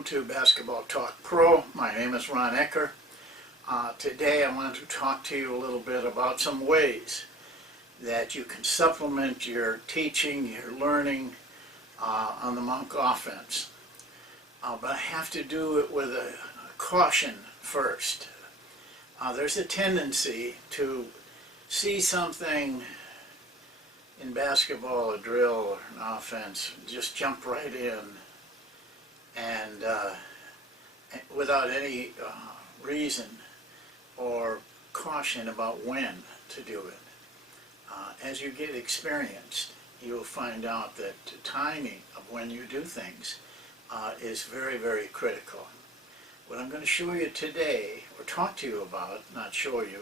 welcome to Basketball Talk Pro. My name is Ron Ekker. Today I want to talk to you a little bit about some ways that you can supplement your teaching, your learning on the Monk offense. But I have to do it with a caution first. There's a tendency to see something in basketball, a drill or an offense, just jump right in and without any reason or caution about when to do it. As you get experienced, you'll find out that the timing of when you do things is very, very critical. What I'm going to show you today, or talk to you about, not show you,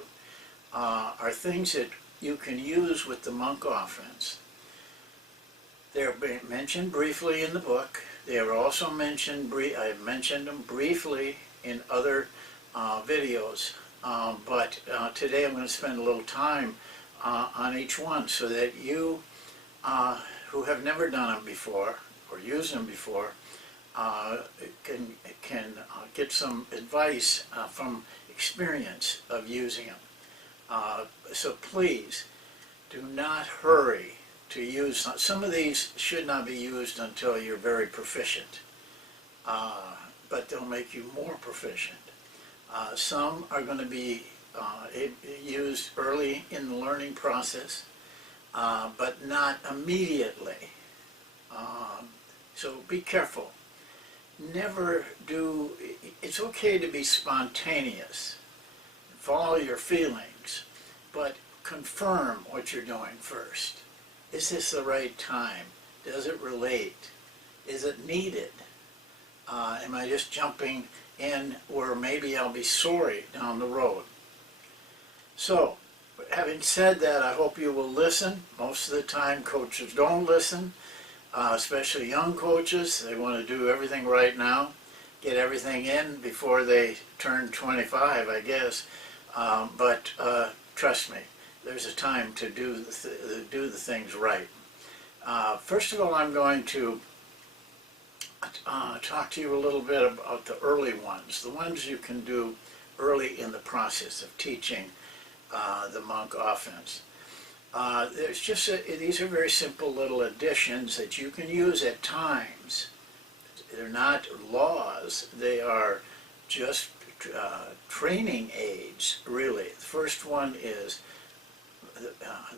are things that you can use with the Monk offense. They're mentioned briefly in the book. They are also mentioned, I've mentioned them briefly in other videos, but today I'm going to spend a little time on each one so that you who have never done them before or used them before can get some advice from experience of using them. So please do not hurry to use some of these. Should not be used until you're very proficient, but they'll make you more proficient. Some are going to be used early in the learning process, but not immediately. So be careful. Never do. It's okay to be spontaneous, follow your feelings, but confirm what you're doing first. Is this the right time? Does it relate? Is it needed? Am I just jumping in where maybe I'll be sorry down the road? So, having said that, I hope you will listen. Most of the time coaches don't listen, especially young coaches. They want to do everything right now, get everything in before they turn 25, I guess. But trust me, there's a time to do the things right. First of all, I'm going to talk to you a little bit about the early ones, the ones you can do early in the process of teaching the Monk offense. There's just these are very simple little additions that you can use at times. They're not laws, they are just training aids, really. The first one is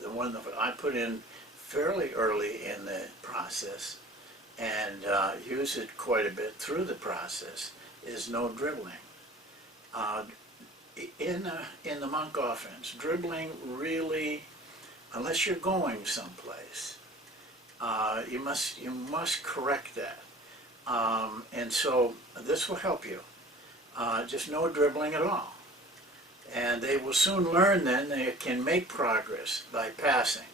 the one that I put in fairly early in the process and use it quite a bit through the process, is no dribbling. In the Monk offense, dribbling really, unless you're going someplace, you must correct that. And so this will help you. Just no dribbling at all. And they will soon learn then they can make progress by passing.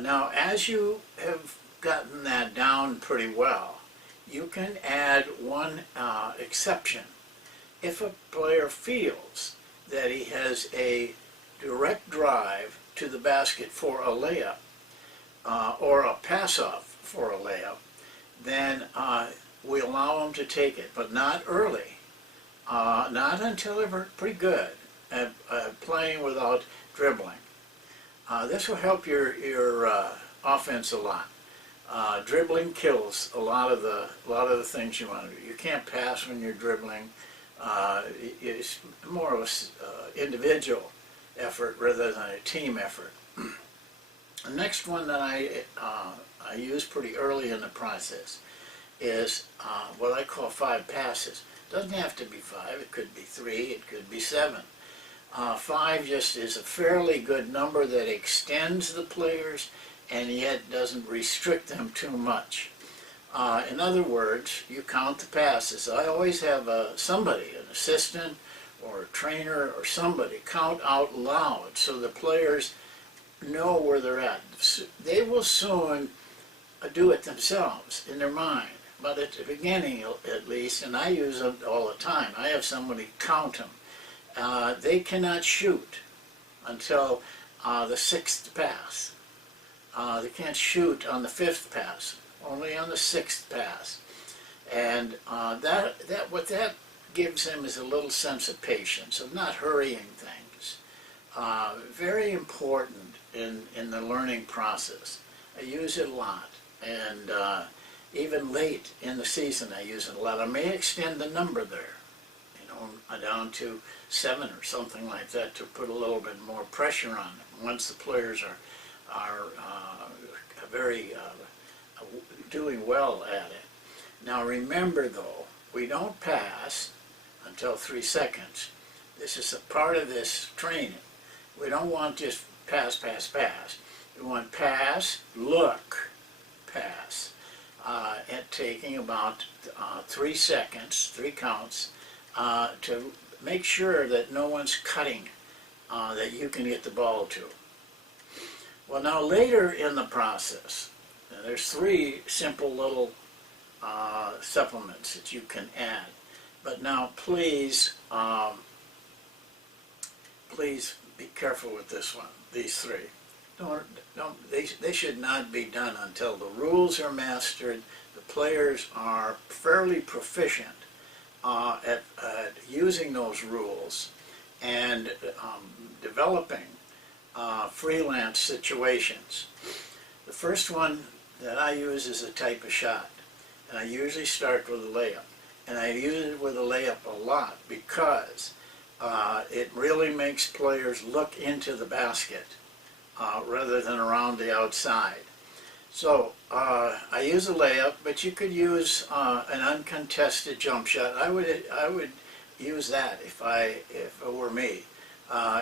Now, as you have gotten that down pretty well, you can add one exception. If a player feels that he has a direct drive to the basket for a layup or a pass-off for a layup, then we allow him to take it, but not early. Not until they're pretty good at playing without dribbling. This will help your offense a lot. Dribbling kills a lot of the things you want to do. You can't pass when you're dribbling. It's more of an individual effort rather than a team effort. The next one that I use pretty early in the process is what I call 5 passes. It doesn't have to be 5. It could be 3. It could be 7. 5 just is a fairly good number that extends the players and yet doesn't restrict them too much. In other words, you count the passes. I always have somebody, an assistant or a trainer or somebody, count out loud so the players know where they're at. They will soon do it themselves in their mind, but at the beginning at least, and I use them all the time, I have somebody count them. They cannot shoot until the 6th pass. They can't shoot on the 5th pass, only on the 6th pass. And what that gives them is a little sense of patience, of not hurrying things. Very important in the learning process. I use it a lot, and even late in the season I use it a lot. I may extend the number there, down to 7 or something like that, to put a little bit more pressure on them once the players are very doing well at it. Now remember though, we don't pass until 3 seconds. This is a part of this training. We don't want just pass, pass, pass. We want pass, look, pass. At taking about 3 seconds, 3 counts, to make sure that no one's cutting, that you can get the ball to. Well, now later in the process, there's 3 simple little supplements that you can add. But now please, please be careful with this one, these 3. They should not be done until the rules are mastered, the players are fairly proficient at using those rules and developing freelance situations. The first one that I use is a type of shot, and I usually start with a layup. And I use it with a layup a lot because it really makes players look into the basket rather than around the outside. So I use a layup, but you could use an uncontested jump shot. I would use that if it were me.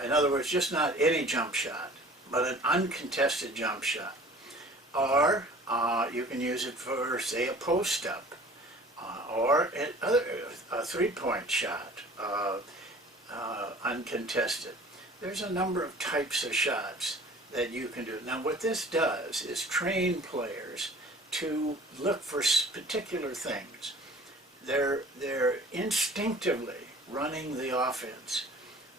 In other words, just not any jump shot, but an uncontested jump shot. Or you can use it for, say, a post-up, or a three-point shot, uncontested. There's a number of types of shots that you can do. Now what this does is train players to look for particular things. They're instinctively running the offense,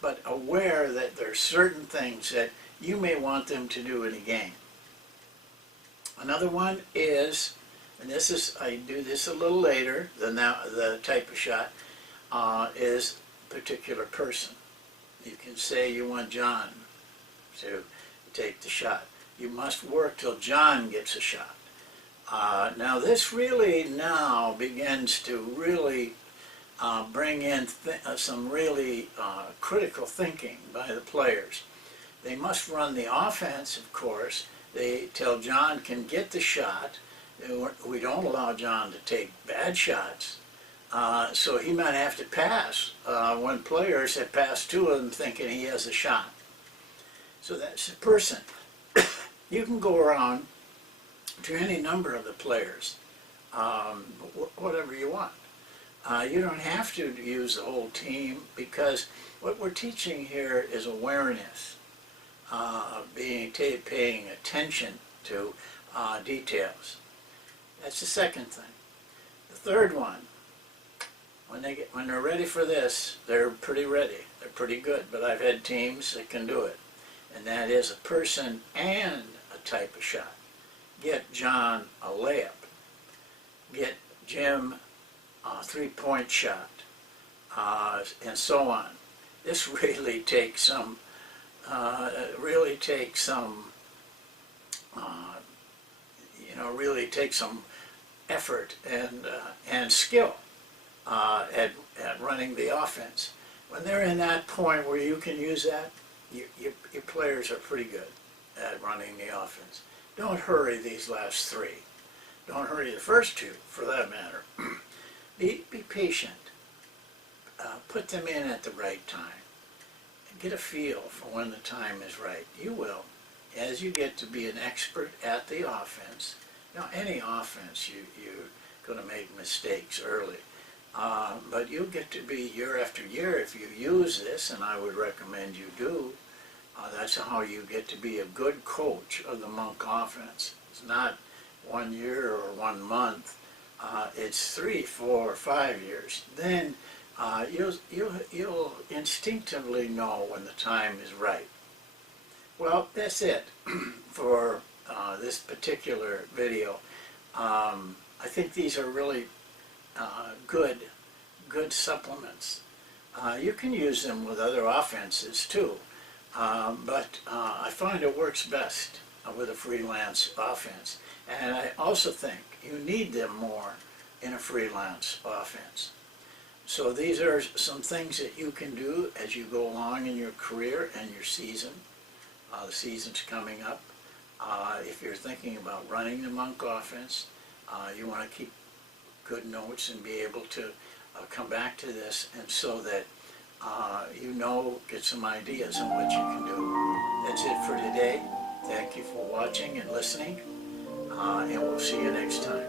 but aware that there are certain things that you may want them to do in a game. Another one is, and this is, I do this a little later than the type of shot, is a particular person. You can say you want John to take the shot. You must work till John gets a shot. Now this really now begins to really bring in some really critical thinking by the players. They must run the offense, of course. They tell John can get the shot. We don't allow John to take bad shots. So he might have to pass when players have passed to him thinking he has a shot. So that's a person. You can go around to any number of the players, whatever you want. You don't have to use the whole team, because what we're teaching here is awareness, paying attention to details. That's the second thing. The third one, when they're ready for this, they're pretty ready. They're pretty good, but I've had teams that can do it. And that is a person and a type of shot. Get John a layup. Get Jim a three-point shot, and so on. This really takes some, effort and skill at running the offense. When they're in that point where you can use that, your players are pretty good at running the offense. Don't hurry these last 3. Don't hurry the first 2, for that matter. Be patient. Put them in at the right time. And get a feel for when the time is right. You will. As you get to be an expert at the offense, any offense, you're going to make mistakes early. But you'll get to be year after year if you use this, and I would recommend you do. That's how you get to be a good coach of the Monk offense. It's not 1 year or 1 month. It's 3, 4, 5 years. Then you'll instinctively know when the time is right. Well, that's it for this particular video. I think these are really good supplements. You can use them with other offenses too, but I find it works best with a freelance offense. And I also think you need them more in a freelance offense. So these are some things that you can do as you go along in your career and your season. The season's coming up. If you're thinking about running the monk offense, you want to keep good notes and be able to come back to this, and so that get some ideas on what you can do. That's it for today. Thank you for watching and listening, and we'll see you next time.